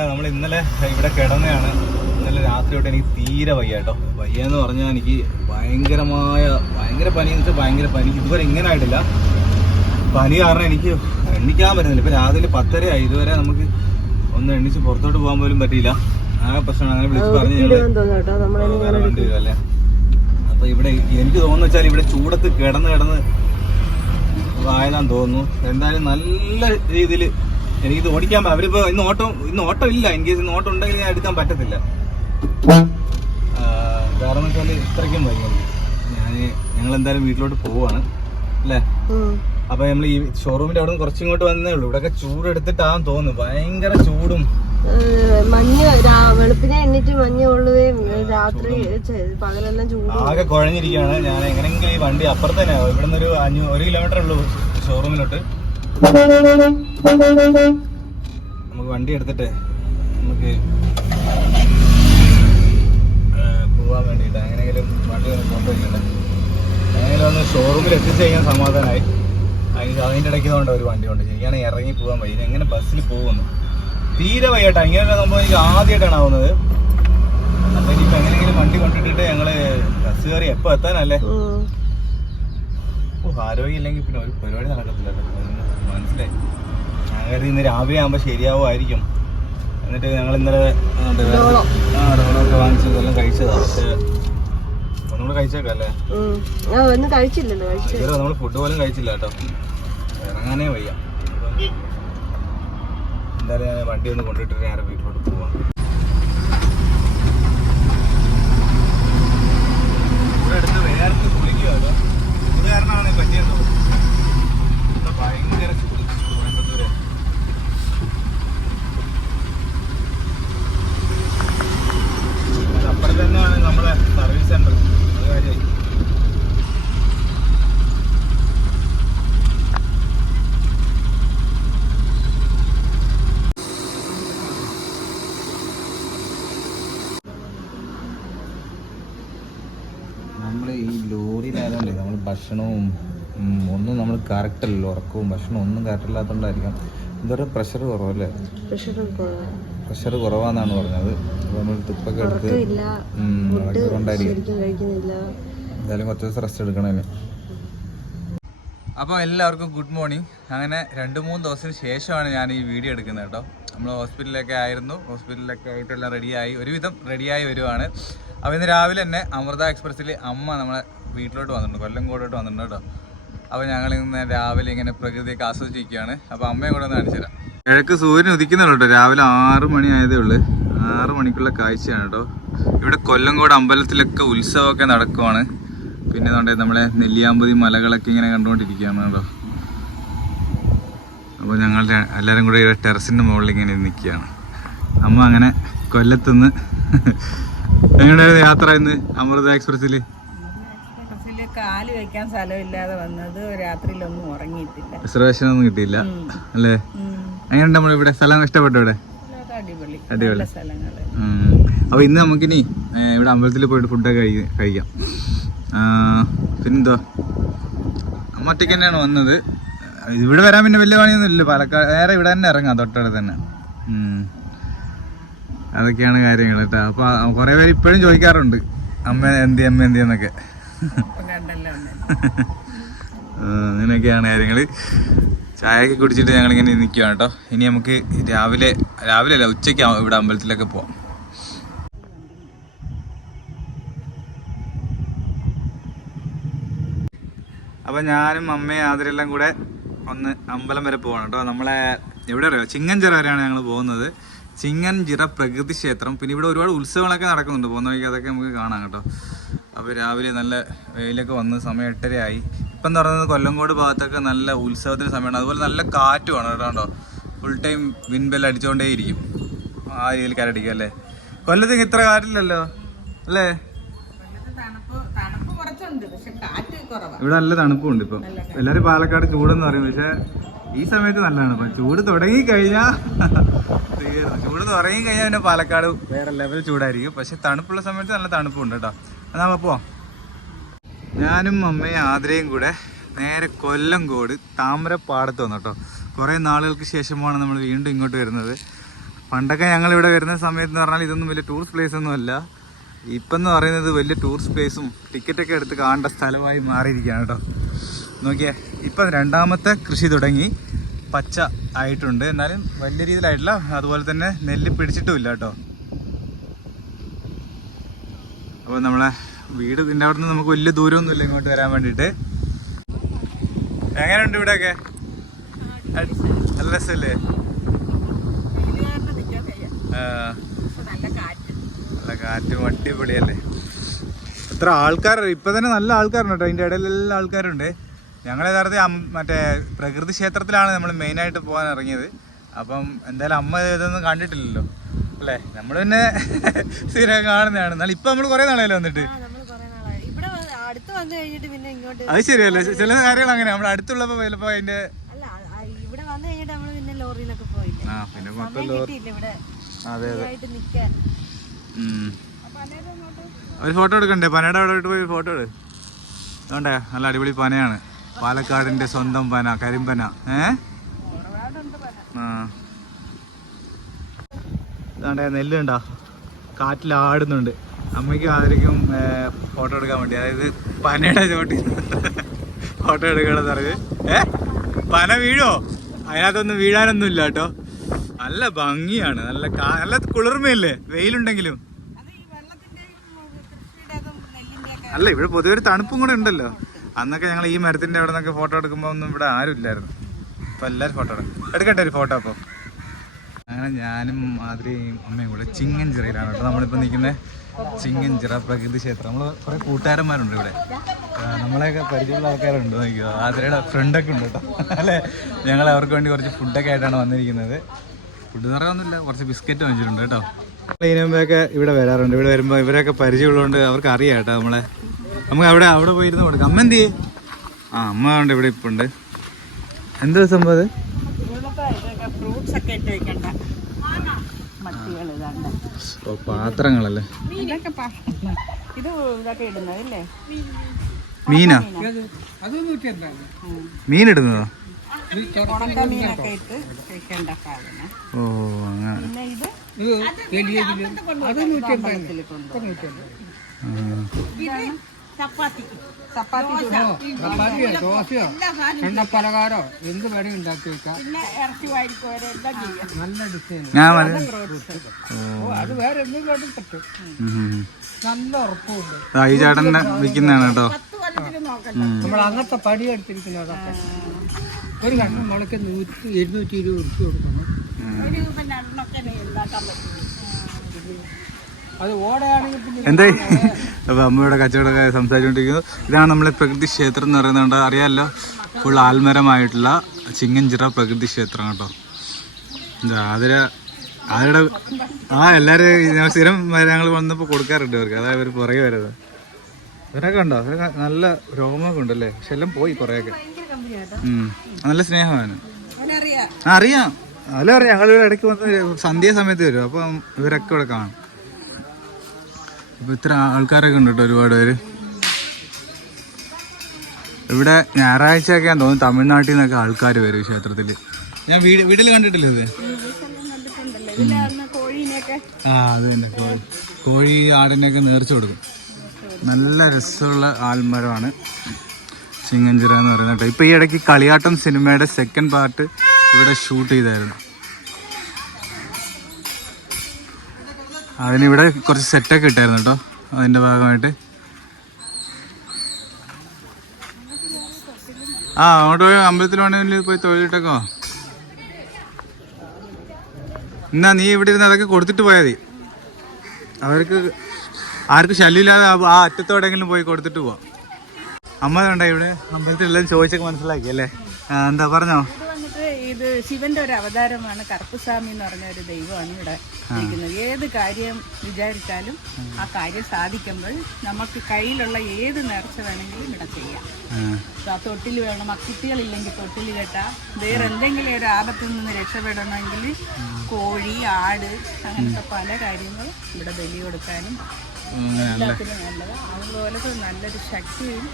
നമ്മൾ ഇന്നലെ ഇവിടെ കിടന്നതാണ്. ഇന്നലെ രാത്രി തൊട്ട് എനിക്ക് തീരെ വയ്യ കേട്ടോ. വയ്യെന്ന് പറഞ്ഞാൽ എനിക്ക് ഭയങ്കര പനി എന്ന് വെച്ചാൽ ഭയങ്കര പനി. ഇതുവരെ ഇങ്ങനെ ആയിട്ടില്ല. പനി കാരണം എനിക്ക് എണ്ണിക്കാൻ പറ്റുന്നില്ല. ഇപ്പം രാവിലെ 10:30 ഇതുവരെ നമുക്ക് ഒന്ന് എണ്ണിച്ച് പുറത്തോട്ട് പോകാൻ പോലും പറ്റിയില്ല. ആ പ്രശ്നമാണ്. അങ്ങനെ വിളിച്ച് പറഞ്ഞു വണ്ടി വരും അല്ലേ. അപ്പോൾ ഇവിടെ എനിക്ക് തോന്നുന്നു വെച്ചാൽ ഇവിടെ ചൂടത്ത് കിടന്ന് ആയതാന്ന് തോന്നുന്നു. എന്തായാലും നല്ല രീതിയിൽ എനിക്കിത് ഓടിക്കാൻ അവരിപ്പോ ഇന്ന് ഓട്ടം ഇല്ല. എനിക്ക് ഇന്ന് ഓട്ടം ഉണ്ടെങ്കിൽ ഞാൻ എടുക്കാൻ പറ്റത്തില്ല. കാരണം വെച്ചാൽ ഇത്രയ്ക്കും വയ്യ. ഞങ്ങൾ എന്തായാലും വീട്ടിലോട്ട് പോവാണ് അല്ലേ. അപ്പൊ നമ്മൾ ഈ ഷോറൂമിന്റെ അവിടെ നിന്ന് കുറച്ചിങ്ങോട്ട് വന്നേ ഉള്ളൂ. ഇവിടെയൊക്കെ ചൂടെടുത്തിട്ടാന്ന് തോന്നുന്നു. ഭയങ്കര ചൂടും മഞ്ഞ് വെളുപ്പിനെ എണ്ണിട്ട് മഞ്ഞ് കൊള്ളുകയും രാത്രി പകലെല്ലാം ചൂട് ആകെ കുഴഞ്ഞിരിക്കുകയാണ്. ഞാൻ എങ്ങനെയെങ്കിലും ഈ വണ്ടി അപ്പുറത്ത് തന്നെ ഇവിടെ നിന്ന് ഒരു 1 കിലോമീറ്റർ ഉള്ളൂ ഷോറൂമിലോട്ട്. നമുക്ക് വണ്ടി എടുത്തിട്ട് നമുക്ക് പോവാൻ വേണ്ടിയിട്ട് എങ്ങനെയെങ്കിലും വണ്ടി ഒന്ന് കൊണ്ടുപോയിട്ടുണ്ട്. എങ്ങനെയെങ്കിലും ഒന്ന് ഷോറൂമിൽ എത്തിച്ച് കഴിഞ്ഞാൽ സമാധാനമായി. അതിൻ്റെ ഇടയ്ക്ക് കൊണ്ട് ഒരു വണ്ടി കൊണ്ട് ശരിയാണ് ഇറങ്ങി പോകാൻ വയ്യ. എങ്ങനെ ബസ്സിൽ പോകുന്നു തീരെ വയ്യട്ടാ. ഇങ്ങനെ സംഭവം എനിക്ക് ആദ്യമായിട്ടാണ് ആവുന്നത്. അപ്പൊ ഇനിയിപ്പോ എങ്ങനെയെങ്കിലും വണ്ടി കൊണ്ടിട്ടിട്ട് ഞങ്ങള് ബസ് കയറി എപ്പോ എത്താനല്ലേ. ആരോഗ്യം ഇല്ലെങ്കിൽ പിന്നെ ഒരു പരിപാടി നടക്കത്തില്ല. മനസ്സിലായി. ഞാൻ കരുതി ഇന്ന് രാവിലെ ആകുമ്പോ ശരിയാവുമായിരിക്കും. എന്നിട്ട് ഞങ്ങൾ ഇന്നലെ ഡോളൊക്കെ വാങ്ങിച്ചു ഇതെല്ലാം കഴിച്ചതാ. പക്ഷെ ഒന്നുകൂടെ കഴിച്ചേക്കാം അല്ലേ. നമ്മള് ഫുഡ് പോലും കഴിച്ചില്ല കേട്ടോ. ഇറങ്ങാനേ വയ്യ. എന്തായാലും ഞാൻ വണ്ടി ഒന്ന് കൊണ്ടിട്ട് നേരെ വീട്ടിലോട്ട് പോവാം. ഇവിടെ അടുത്ത് വേർത്ത് കുളിക്കുമല്ലോ. ഇത് കാരണമാണ് പറ്റിയത്. ഇവിടെ ഭയങ്കര ചൂട് കോയമ്പത്തൂര്. അപ്പുറത്ത് തന്നെയാണ് നമ്മുടെ സർവീസ് സെന്റർ. അത് കാര്യമായി. നമ്മൾ ഈ ലോറിയിലായതുകൊണ്ടേ നമ്മൾ ഭക്ഷണവും ഒന്നും നമ്മൾ കറക്റ്റ് അല്ലല്ലോ. ഉറക്കവും ഭക്ഷണവും ഒന്നും കറക്റ്റ് ഇല്ലാത്തതുകൊണ്ടായിരിക്കാം. ഇതൊരു പ്രഷർ കുറവല്ലേ. പ്രഷർ കുറവാന്നാണ് പറഞ്ഞത്. നമ്മൾ തുപ്പൊക്കെ എടുത്ത് കൊണ്ടായിരിക്കും. എന്തായാലും കുറച്ച് ദിവസം റെസ്റ്റ് എടുക്കണേ. അപ്പോൾ എല്ലാവർക്കും ഗുഡ് മോർണിംഗ്. അങ്ങനെ 2-3 ദിവസത്തിന് ശേഷമാണ് ഞാൻ ഈ വീഡിയോ എടുക്കുന്നത് കേട്ടോ. നമ്മൾ ഹോസ്പിറ്റലിലൊക്കെ ആയിട്ടെല്ലാം റെഡിയായി, ഒരുവിധം റെഡിയായി വരുവാണ്. അപ്പോൾ ഇന്ന് രാവിലെ തന്നെ അമൃത എക്സ്പ്രസ്സിൽ അമ്മ നമ്മളെ വീട്ടിലോട്ട് വന്നിട്ടുണ്ട്, കൊല്ലംകോടോട്ട് വന്നിട്ടുണ്ട് കേട്ടോ. അപ്പോൾ ഞങ്ങൾ ഇന്ന് രാവിലെ ഇങ്ങനെ പ്രകൃതിയൊക്കെ ആസ്വദിച്ചിരിക്കുകയാണ്. അപ്പോൾ അമ്മയെ കൂടെ ഒന്ന് കാണിച്ചു തരാം. കിഴക്ക് സൂര്യൻ ഉദിക്കുന്നുള്ളൂ കേട്ടോ. രാവിലെ 6 മണി ആയതേ ഉള്ളൂ. 6 മണിക്കുള്ള കാഴ്ചയാണ് കേട്ടോ. ഇവിടെ കൊല്ലംകോട് അമ്പലത്തിലൊക്കെ ഉത്സവമൊക്കെ നടക്കുവാണ്. പിന്നെ നമ്മളെ നെല്ലിയാമ്പതി മലകളൊക്കെ ഇങ്ങനെ കണ്ടുകൊണ്ടിരിക്കുകയാണ് കേട്ടോ. അപ്പോൾ ഞങ്ങൾ എല്ലാവരും കൂടെ ഇവിടെ ടെറസിൻ്റെ മുകളിൽ ഇങ്ങനെ നിൽക്കുകയാണ്. അമ്മ അങ്ങനെ കൊല്ലത്തുനിന്ന് എങ്ങനെ യാത്ര ഇന്ന് അമൃത എക്സ്പ്രസ്സിൽ കാല് വെക്കാൻ സ്ഥലമില്ലാതെ വന്നത്. രാത്രിയിലൊന്നും ഉറങ്ങിയിട്ടില്ല. റിസർവേഷൻ ഒന്നും കിട്ടിയില്ല അല്ലേ. എങ്ങനെയുണ്ട് നമ്മളിവിടെ സ്ഥലം ഇഷ്ടപ്പെട്ടു? ഇവിടെ അടിപൊളി സ്ഥലങ്ങള്. അപ്പൊ ഇന്ന് നമുക്കിനി ഇവിടെ അമ്പലത്തിൽ പോയിട്ട് ഫുഡൊക്കെ കഴിക്കാം. പിന്നെന്തോ അമ്മ ഒറ്റയ്ക്ക് തന്നെയാണ് വന്നത്. ഇവിടെ വരാൻ പിന്നെ വലിയ പണിയൊന്നും ഇല്ല. പാലക്കാട് നേരെ ഇവിടെ തന്നെ ഇറങ്ങാം, തൊട്ടടുത്ത് തന്നെ. അതൊക്കെയാണ് കാര്യങ്ങൾ കേട്ടോ. അപ്പൊ കുറെ പേര് ഇപ്പോഴും ചോദിക്കാറുണ്ട് അമ്മ എന്തിയെന്നൊക്കെ. അങ്ങനെയൊക്കെയാണ് കാര്യങ്ങള്. ചായയൊക്കെ കുടിച്ചിട്ട് ഞങ്ങളിങ്ങനെ നിൽക്കുകയാണ് കേട്ടോ. ഇനി നമുക്ക് രാവിലെ അല്ല ഉച്ചയ്ക്ക് ഇവിടെ അമ്പലത്തിലൊക്കെ പോവാം. അപ്പം ഞാനും അമ്മയും ആതിരെല്ലാം കൂടെ ഒന്ന് അമ്പലം വരെ പോകണം കേട്ടോ. നമ്മളെ എവിടെ അറിയോ, ചിങ്ങഞ്ചിറ വരെയാണ് ഞങ്ങൾ പോകുന്നത്. ചിങ്ങഞ്ചിറ പ്രകൃതി ക്ഷേത്രം. പിന്നെ ഇവിടെ ഒരുപാട് ഉത്സവങ്ങളൊക്കെ നടക്കുന്നുണ്ട്. പോകുന്ന വഴിക്ക് അതൊക്കെ നമുക്ക് കാണാം കേട്ടോ. അപ്പോൾ രാവിലെ നല്ല വെയിലൊക്കെ വന്ന് സമയം 8:30 ആയി. ഇപ്പം എന്ന് പറയുന്നത് കൊല്ലംകോട് ഭാഗത്തൊക്കെ നല്ല ഉത്സവത്തിന് സമയമാണ്. അതുപോലെ നല്ല കാറ്റുമാണ് കേട്ടോ. ഫുൾ ടൈം വിൻബെൽ അടിച്ചുകൊണ്ടേയിരിക്കും. ആ രീതിയിൽ കരടിക്കും അല്ലേ. കൊല്ലത്തേക്ക് ഇത്ര കാറ്റില്ലല്ലോ അല്ലേ. ഇവിടെ നല്ല തണുപ്പുണ്ട് ഇപ്പം. എല്ലാവരും പാലക്കാട് ചൂടെന്ന് പറയും, പക്ഷെ ഈ സമയത്ത് നല്ലതാണ്. ഇപ്പം ചൂട് തുടങ്ങിക്കഴിഞ്ഞാൽ പിന്നെ പാലക്കാട് വേറെ ലെവൽ ചൂടായിരിക്കും. പക്ഷെ തണുപ്പുള്ള സമയത്ത് നല്ല തണുപ്പുണ്ട് കേട്ടോ. എന്നാ പോവാം. ഞാനും അമ്മയും ആതിരയും കൂടെ നേരെ കൊല്ലംകോട് താമരപ്പാടത്ത് വന്നു കേട്ടോ. കുറേ നാളുകൾക്ക് ശേഷമാണ് നമ്മൾ വീണ്ടും ഇങ്ങോട്ട് വരുന്നത്. പണ്ടൊക്കെ ഞങ്ങൾ ഇവിടെ വരുന്ന സമയത്ത് എന്ന് പറഞ്ഞാൽ ഇതൊന്നും വലിയ ടൂറിസ്റ്റ് പ്ലേസ് ഒന്നും അല്ല. ഇപ്പം എന്ന് പറയുന്നത് വലിയ ടൂറിസ്റ്റ് പ്ലേസും ടിക്കറ്റൊക്കെ എടുത്ത് കാണേണ്ട സ്ഥലമായി മാറിയിരിക്കുകയാണ് കേട്ടോ. നോക്കിയേ, ഇപ്പം രണ്ടാമത്തെ കൃഷി തുടങ്ങി, പച്ച ആയിട്ടുണ്ട്, എന്നാലും വലിയ രീതിയിലായിട്ടില്ല. അതുപോലെ തന്നെ നെല്ല് പിടിച്ചിട്ടുമില്ല കേട്ടോ. അപ്പോൾ നമ്മളെ വീട് ഇതിൻ്റെ അവിടെ നിന്ന് നമുക്ക് വലിയ ദൂരമൊന്നുമില്ല ഇങ്ങോട്ട് വരാൻ വേണ്ടിയിട്ട്. എങ്ങനെയുണ്ട് ഇവിടെയൊക്കെ? നല്ല രസമല്ലേ? നല്ല കാറ്റും അടിപൊളിയല്ലേ? എത്ര ആൾക്കാർ ഇപ്പം തന്നെ നല്ല ആൾക്കാരുണ്ട് കേട്ടോ. അതിൻ്റെ ഇടയിലെല്ലാം ആൾക്കാരുണ്ട്. ഞങ്ങൾ യഥാർത്ഥത്തിൽ മറ്റേ പ്രകൃതി ക്ഷേത്രത്തിലാണ് നമ്മൾ മെയിനായിട്ട് പോകാൻ ഇറങ്ങിയത്. അപ്പം എന്തായാലും അമ്മ ഇതൊന്നും കണ്ടിട്ടില്ലല്ലോ അല്ലേ? നമ്മൾ പിന്നെ സ്ഥിരം കാണുന്നതാണ്. എന്നാലും ഇപ്പം നമ്മൾ കുറേ നാളായല്ലോ വന്നിട്ട്. അത് ശരിയല്ലേ, ചില കാര്യങ്ങൾ അങ്ങനെ നമ്മൾ അടുത്തുള്ളപ്പോൾ ചിലപ്പോൾ അതിൻ്റെ പിന്നെ മൊത്തം അതെ അതെ. ഒരു ഫോട്ടോ എടുക്കണ്ടേ? പനയുടെ അവിടെ പോയി ഫോട്ടോ എടു. അതുകൊണ്ടേ നല്ല അടിപൊളി പനയാണ്, പാലക്കാടിന്റെ സ്വന്തം പന, കരിമ്പന. അതുകൊണ്ടേ നെല്ലുണ്ടോ കാറ്റിലാടുന്നുണ്ട്. അമ്മയ്ക്കും ആദരിക്കും ഫോട്ടോ എടുക്കാൻ വേണ്ടി, അതായത് പനയുടെ ചോട്ടി ഫോട്ടോ എടുക്കണമെന്ന് പറഞ്ഞ്. പന വീഴോ? അതിനകത്തൊന്നും വീഴാനൊന്നും ഇല്ല കേട്ടോ. നല്ല ഭംഗിയാണ്, നല്ല കുളിർമയല്ലേ വെയിലുണ്ടെങ്കിലും. അല്ല, ഇവിടെ പൊതുവെ ഒരു തണുപ്പും കൂടെ ഉണ്ടല്ലോ. അന്നൊക്കെ ഞങ്ങൾ ഈ മരത്തിന്റെ അവിടെ നിന്നൊക്കെ ഫോട്ടോ എടുക്കുമ്പോൾ ഒന്നും ഇവിടെ ആരും ഇല്ലായിരുന്നു. ഇപ്പൊ എല്ലാവരും ഫോട്ടോ എടുക്കട്ടെ ഒരു ഫോട്ടോ. അപ്പോൾ അങ്ങനെ ഞാനും മാതിരിയും അമ്മയും കൂടെ ചിങ്ങഞ്ചിറയിലാണ് കേട്ടോ. നമ്മളിപ്പോൾ നിൽക്കുന്നത് ചിങ്ങഞ്ചിറ പ്രകൃതി ക്ഷേത്രം. നമ്മൾ കുറെ കൂട്ടുകാരന്മാരുണ്ട് ഇവിടെ, നമ്മളെയൊക്കെ പരിചയമുള്ള ആൾക്കാരുണ്ട്. നോക്കിയോ, ആതിരയുടെ ഫ്രണ്ടൊക്കെ ഉണ്ട് കേട്ടോ അല്ലേ? ഞങ്ങൾ അവർക്ക് വേണ്ടി കുറച്ച് ഫുഡൊക്കെ ആയിട്ടാണ് വന്നിരിക്കുന്നത്. ഫുഡ് നിറയൊന്നുമില്ല, കുറച്ച് ബിസ്ക്കറ്റ് വാങ്ങിച്ചിട്ടുണ്ട് കേട്ടോ. ഇതിനു മുമ്പൊക്കെ ഇവിടെ വരാറുണ്ട്. ഇവിടെ വരുമ്പോൾ ഇവരൊക്കെ പരിചയമുള്ളതുകൊണ്ട് അവർക്ക് അറിയാം കേട്ടോ നമ്മളെ. നമുക്ക് അവിടെ പോയിരുന്ന് കൊടുക്കാം. അമ്മ എന്ത് ചെയ്യേ? അമ്മ ഉണ്ട് ഇവിടെ ഇപ്പം ഉണ്ട്. എന്താ സംഭവം അത്? പാത്രങ്ങളല്ലേ? മീനാ? മീനിടുന്നതോ? ഓ അങ്ങനെ. പലഹാരോ എന്ത് വേണേ ഉണ്ടാക്കി വെക്കാം. നല്ല ഡിസൈൻ, അത് വേറെ എന്തെങ്കിലും പറ്റും. നല്ല ഉറപ്പുണ്ട്. ഈ ചേട്ടനെ വിൽക്കുന്നതാണ് കേട്ടോ. നമ്മൾ അങ്ങനത്തെ പടി എടുത്തിരിക്കുന്നതൊക്കെ ഒരു കണ്ണം മുളക്ക് 220 ഉറുപ്പ് കൊടുക്കണം. അത് ഓടയാണെങ്കിൽ എന്താ അപ്പൊ അമ്മയുടെ കച്ചവടമൊക്കെ സംസാരിച്ചുകൊണ്ടിരിക്കുന്നു. ഇതാണ് നമ്മളെ പ്രകൃതി ക്ഷേത്രം എന്ന് പറയുന്നത്. അറിയാമല്ലോ, ഫുൾ ആൽമരമായിട്ടുള്ള ചിങ്ങഞ്ചിറ പ്രകൃതി ക്ഷേത്രം കേട്ടോ. ആരുടെ എല്ലാവരും സ്ഥിരം ഞങ്ങൾ വന്നപ്പോൾ കൊടുക്കാറുണ്ട് അവർക്ക്. അതായത് അവർ പുറകെ വരുന്നത്. ഇവരൊക്കെ ഉണ്ടോ? അവരൊക്കെ നല്ല രോമമൊക്കെ ഉണ്ടല്ലേ? പക്ഷെ എല്ലാം പോയി കുറേയൊക്കെ. നല്ല സ്നേഹമാണ്. അറിയാം, അല്ല അറിയാം. ഞങ്ങളിവിടെ ഇടയ്ക്ക് വന്ന് സന്ധ്യ സമയത്ത് വരും. അപ്പം ഇവരൊക്കെ ഇവിടെ കാണും. ഇപ്പം ഇത്ര ആൾക്കാരൊക്കെ ഉണ്ട് കേട്ടോ, ഒരുപാട് പേര്. ഇവിടെ ഞായറാഴ്ചയൊക്കെയാന്ന് തോന്നുന്നു തമിഴ്നാട്ടിൽ നിന്നൊക്കെ ആൾക്കാർ വരും ക്ഷേത്രത്തിൽ. ഞാൻ വീട്ടിൽ കണ്ടിട്ടില്ല ഇത്. അത് തന്നെ, കോഴി ആടിനെയൊക്കെ നേർച്ച കൊടുക്കും. നല്ല രസമുള്ള ആൽമരമാണ് ചിങ്ങഞ്ചിറ എന്ന് പറയുന്നത് കേട്ടോ. ഇപ്പം ഈ ഇടയ്ക്ക് കളിയാട്ടം സിനിമയുടെ സെക്കൻഡ് പാർട്ട് ഇവിടെ ഷൂട്ട് ചെയ്തായിരുന്നു. അതിനിവിടെ കുറച്ച് സെറ്റൊക്കെ ഇട്ടായിരുന്നു കേട്ടോ അതിൻ്റെ ഭാഗമായിട്ട്. അങ്ങോട്ട് പോയി അമ്പലത്തിൽ വേണമെങ്കിൽ പോയി തൊഴിലിട്ടേക്കോ. എന്നാ നീ ഇവിടെ ഇരുന്ന് അതൊക്കെ കൊടുത്തിട്ട് പോയാൽ മതി. അവർക്ക് ആർക്കും ശല്യമില്ലാതെ ആ അറ്റത്തോടെങ്കിലും പോയി കൊടുത്തിട്ട് പോവാം. അമ്മ ഉണ്ടോ ഇവിടെ അമ്പലത്തിൽ എല്ലാം ചോദിച്ചൊക്കെ മനസ്സിലാക്കി അല്ലേ? എന്താ പറഞ്ഞോ? ഇത് ശിവന്റെ ഒരു അവതാരമാണ്. കറുപ്പുസ്വാമി എന്ന് പറഞ്ഞ ഒരു ദൈവമാണ് ഇവിടെ ഇരിക്കുന്നത്. ഏത് കാര്യം വിചാരിച്ചാലും ആ കാര്യം സാധിക്കുമ്പോൾ നമുക്ക് കയ്യിലുള്ള ഏത് നേർച്ച വേണമെങ്കിലും ഇവിടെ ചെയ്യാം. തൊട്ടിൽ വേണം, കുട്ടികളില്ലെങ്കിൽ തൊട്ടിൽ കെട്ടാം. വേറെ എന്തെങ്കിലും ഒരു ആപത്തിൽ നിന്ന് രക്ഷപ്പെടണമെങ്കിൽ കോഴി, ആട്, അങ്ങനത്തെ പല കാര്യങ്ങളും ഇവിടെ ബലി കൊടുക്കാനും എല്ലാത്തിനും നല്ലത്. അതുപോലത്തെ നല്ലൊരു ശക്തിയും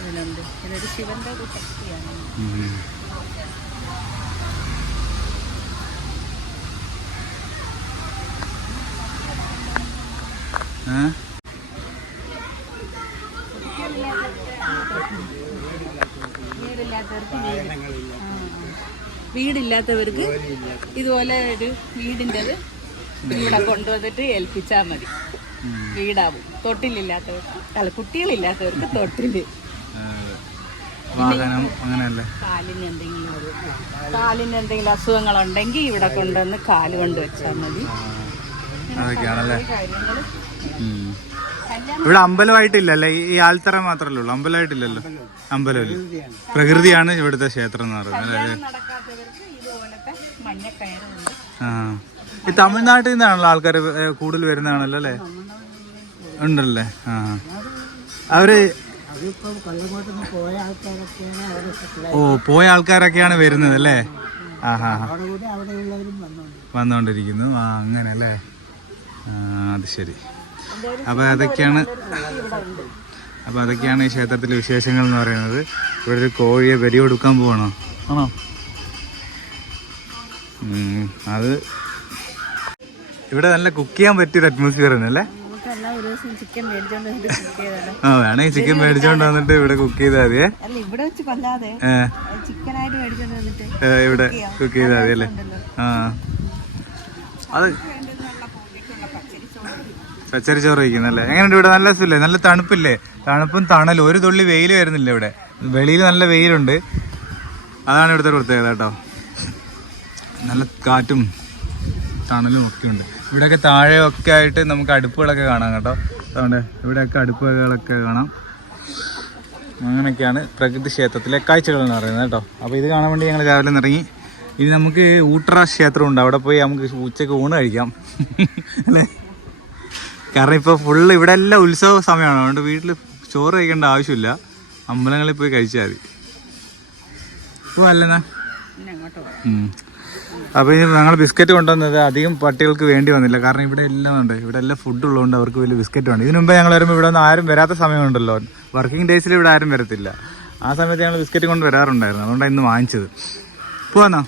ഇതിനുണ്ട്. ഇതൊരു ശിവന്റെ ഒരു ശക്തിയാണ്. വീടില്ലാത്തവർക്ക് ഇതുപോലെ ഒരു വീടിൻ്റെത് ഇവിടെ കൊണ്ടുവന്നിട്ട് ഏൽപ്പിച്ചാൽ മതി, വീടാവും. തൊട്ടിലില്ലാത്തവർക്ക് അല്ല, കുട്ടികളില്ലാത്തവർക്ക് തൊട്ടില്. കാലിന് എന്തെങ്കിലും അസുഖങ്ങളുണ്ടെങ്കിൽ ഇവിടെ കൊണ്ടുവന്ന് കാല് കൊണ്ട് വെച്ചാൽ മതി. ഇവിടെ അമ്പലമായിട്ടില്ലല്ലേ, ഈ ആൽത്തറ മാത്രമല്ലേ ഉള്ളൂ, അമ്പലമായിട്ടില്ലല്ലോ. അമ്പലമില്ല, പ്രകൃതിയാണ് ഇവിടുത്തെ ക്ഷേത്രം എന്ന് പറയുന്നത്. ആ, ഈ തമിഴ്നാട്ടിൽ നിന്നാണല്ലോ ആൾക്കാർ കൂടുതൽ വരുന്നതാണല്ലോ അല്ലേ? ഉണ്ടല്ലേ? ആ, അവര് പോയ ആൾക്കാരൊക്കെയാണ് വരുന്നത് അല്ലേ? ആഹാ, വന്നോണ്ടിരിക്കുന്നു. ആ, അങ്ങനെ അല്ലേ? അത് ശരി. അപ്പൊ അതൊക്കെയാണ് ഈ ക്ഷേത്രത്തിലെ വിശേഷങ്ങൾ എന്ന് പറയുന്നത്. ഇവിടെ ഒരു കോഴിയെ ബലി കൊടുക്കാൻ പോവാണോ? ആണോ? അത് ഇവിടെ നല്ല കുക്ക് ചെയ്യാൻ പറ്റിയൊരു അറ്റ്മോസ്ഫിയർ അല്ലേ? ആ, വേണമെങ്കിൽ ചിക്കൻ മേടിച്ചോണ്ട് വന്നിട്ട് ഇവിടെ കുക്ക് ചെയ്താൽ മതിയേ. ഇവിടെ കുക്ക് ചെയ്താൽ മതി അല്ലേ? ആ, അത് പച്ചരി ചോറ് വയ്ക്കുന്നല്ലേ? എങ്ങനെയുണ്ട് ഇവിടെ? നല്ല രസമില്ലേ? നല്ല തണുപ്പില്ലേ? തണുപ്പും തണലും. ഒരു തുള്ളി വെയിൽ വരുന്നില്ല ഇവിടെ. വെളിയിൽ നല്ല വെയിലുണ്ട്, അതാണ് ഇവിടുത്തെ പ്രത്യേകത കേട്ടോ. നല്ല കാറ്റും തണലും ഒക്കെ ഉണ്ട്. ഇവിടെയൊക്കെ താഴെയൊക്കെ ആയിട്ട് നമുക്ക് അടുപ്പുകളൊക്കെ കാണാം കേട്ടോ. അതുകൊണ്ട് ഇവിടെയൊക്കെ അടുപ്പുകളൊക്കെ കാണാം. അങ്ങനെയൊക്കെയാണ് പ്രകൃതി ക്ഷേത്രത്തിലെ കാഴ്ചകൾ എന്ന് പറയുന്നത് കേട്ടോ. അപ്പോൾ ഇത് കാണാൻ വേണ്ടി ഞങ്ങൾ രാവിലെ ഇറങ്ങി. ഇനി നമുക്ക് ഊട്ടറ ക്ഷേത്രമുണ്ട്, അവിടെ പോയി നമുക്ക് ഉച്ചയ്ക്ക് ഊണ് കഴിക്കാം അല്ലേ? കാരണം ഇപ്പോൾ ഫുള്ള് ഇവിടെ എല്ലാം ഉത്സവ സമയമാണ്, അതുകൊണ്ട് വീട്ടിൽ ചോറ് കഴിക്കേണ്ട ആവശ്യമില്ല, അമ്പലങ്ങളിൽ പോയി കഴിച്ചാൽ മതി. ഇപ്പോൾ അല്ലെന്നാ. അപ്പോൾ ഇനി ഞങ്ങൾ ബിസ്ക്കറ്റ് കൊണ്ടുവന്നത് അധികം പട്ടികൾക്ക് വേണ്ടി വന്നില്ല, കാരണം ഇവിടെ എല്ലാം ഉണ്ട്. ഇവിടെ എല്ലാം ഫുഡ് ഉള്ളതുകൊണ്ട് അവർക്ക് വലിയ ബിസ്ക്കറ്റ് വേണ്ട. ഇതിനു മുമ്പേ ഞങ്ങൾ വരുമ്പോൾ ഇവിടെ ഒന്നും ആരും വരാത്ത സമയമുണ്ടല്ലോ, വർക്കിംഗ് ഡേയ്സിൽ ഇവിടെ ആരും വരത്തില്ല. ആ സമയത്ത് ഞങ്ങൾ ബിസ്ക്കറ്റ് കൊണ്ട് വരാറുണ്ടായിരുന്നു, അതുകൊണ്ടാണ് ഇന്ന് വാങ്ങിച്ചത്. പോവാന്നാ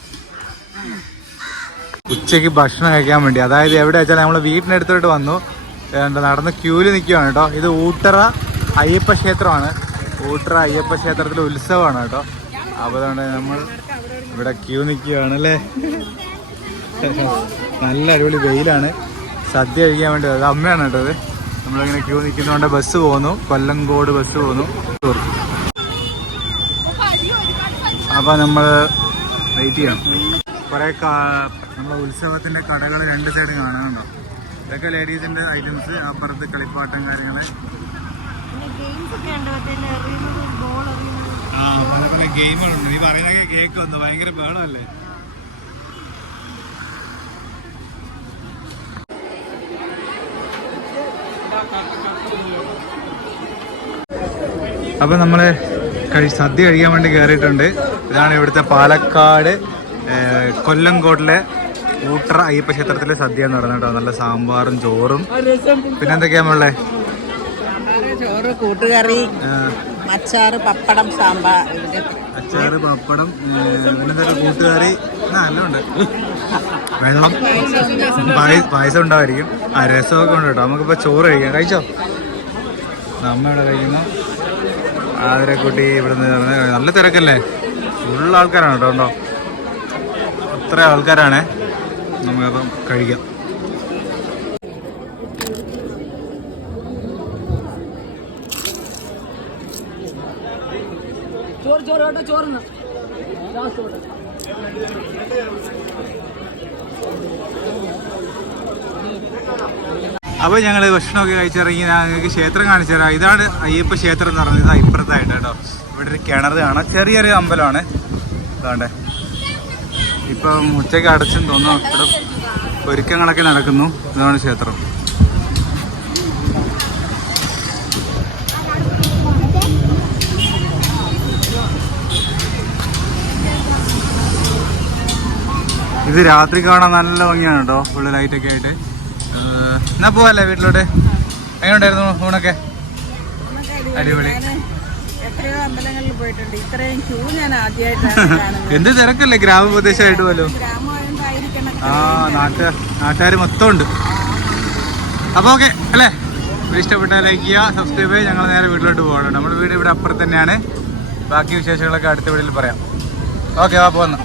ഉച്ചയ്ക്ക് ഭക്ഷണം കഴിക്കാൻ വേണ്ടി. അതായത് എവിടെ വെച്ചാൽ നമ്മൾ വീട്ടിനടുത്തോട്ട് വന്നു, നടന്ന് ക്യൂല് നിൽക്കുകയാണ് കേട്ടോ. ഇത് ഊട്ടറ അയ്യപ്പ ക്ഷേത്രമാണ്. ഊട്ടറ അയ്യപ്പ ക്ഷേത്രത്തിലെ ഉത്സവമാണ് കേട്ടോ. അപ്പോൾ അതുകൊണ്ട് നമ്മൾ ഇവിടെ ക്യൂ നിൽക്കുകയാണ് അല്ലേ? നല്ല അടിപൊളി വെയിലാണ്. സദ്യ കഴിക്കാൻ വേണ്ടി അത് അമ്മയാണ് കേട്ടോ. അത് നമ്മളിങ്ങനെ ക്യൂ നിൽക്കുന്നതുകൊണ്ട് ബസ് പോകുന്നു, കൊല്ലങ്കോട് ബസ് പോകുന്നു. അപ്പോൾ നമ്മൾ വെയിറ്റ് ചെയ്യണം. കുറേ നമ്മളെ ഉത്സവത്തിൻ്റെ കടകൾ രണ്ട് സൈഡും കാണാനുണ്ടോ? ഇതൊക്കെ ലേഡീസിൻ്റെ ഐറ്റംസ്, അപ്പുറത്ത് കളിപ്പാട്ടം കാര്യങ്ങൾ. ആ, പല പല ഗെയിമുകളുണ്ട്. നീ പറയുന്നതൊക്കെ കേക്ക് വന്നു, ഭയങ്കര ബഹളമല്ലേ? അപ്പൊ നമ്മള് സദ്യ കഴിക്കാൻ വേണ്ടി കയറിയിട്ടുണ്ട്. ഇതാണ് ഇവിടുത്തെ പാലക്കാട് കൊല്ലങ്കോട്ടിലെ ഊട്ടറ അയ്യപ്പ ക്ഷേത്രത്തിലെ സദ്യ എന്ന് പറയുന്നത് കേട്ടോ. നല്ല സാമ്പാറും ചോറും, പിന്നെ എന്തൊക്കെയാണുള്ളേ? ചോറ്, കൂട്ടുകറി, അച്ചാറ്, പപ്പടം, സാമ്പാർ. അച്ചാറ്, പപ്പടം, പിന്നെന്തൊരു കൂട്ടുകറി, എല്ലാം ഉണ്ട്. വെള്ളം, പായസം ഉണ്ടാവായിരിക്കും. ആ, രസമൊക്കെ ഉണ്ട് കേട്ടോ. നമുക്കിപ്പോ ചോറ് കഴിക്കാം. കഴിച്ചോ? നമ്മ ഇവിടെ കഴിക്കുന്നു. അവരെ കൂട്ടി ഇവിടുന്ന് നല്ല തിരക്കല്ലേ? ഫുൾ ആൾക്കാരാണ് കേട്ടോ. ഉണ്ടോ? അത്ര ആൾക്കാരാണേ. നമുക്കപ്പം കഴിക്കാം. അപ്പോൾ ഞങ്ങൾ ഭക്ഷണമൊക്കെ കഴിച്ചിറങ്ങി. ഞങ്ങൾക്ക് ക്ഷേത്രം കാണിച്ചു തരാം. ഇതാണ് അയ്യപ്പ ക്ഷേത്രം എന്ന് പറയുന്നത്. ഇത് ഇപ്പുറത്തായിട്ട് കേട്ടോ. ഇവിടെ ഒരു കിണർ കാണാം. ചെറിയൊരു അമ്പലമാണ്. അതുകൊണ്ട് ഇപ്പം ഉച്ചയ്ക്ക് അടച്ചും തോന്നുന്നു. ഇവിടെ ഒരുക്കങ്ങളൊക്കെ നടക്കുന്നു. ഇതാണ് ക്ഷേത്രം. ഇത് രാത്രി കാണാൻ നല്ല ഭംഗിയാണ് കേട്ടോ. ഫുള്ള് ലൈറ്റൊക്കെ ആയിട്ട്. എന്നാ പോവല്ലേ വീട്ടിലോട്ട്? എങ്ങനെയുണ്ടായിരുന്നു ഊണൊക്കെ? അടിപൊളി. എത്രയോ അമ്പലങ്ങളിൽ പോയിട്ടുണ്ട്, ഇത്രയും ക്യൂ ഞാൻ ആദ്യമായിട്ടാണ് കാണുന്നത്. എന്ത് തിരക്കല്ലേ ഗ്രാമപ്രദേശമായിട്ട് പോലും. ആ, നാട്ടുകാർ മൊത്തം ഉണ്ട്. അപ്പൊ ഓക്കെ അല്ലേ? വീഡിയോ ഇഷ്ടപ്പെട്ടാൽ ലൈക്ക് ചെയ്യുക, സബ്സ്ക്രൈബ് ചെയ്യുക. ഞങ്ങൾ നേരെ വീട്ടിലോട്ട് പോകണം. നമ്മുടെ വീട് ഇവിടെ അപ്പുറത്ത് തന്നെയാണ്. ബാക്കി വിശേഷങ്ങളൊക്കെ അടുത്ത വീഡിയോയിൽ പറയാം. ഓക്കെ, വാ പോകുന്നു.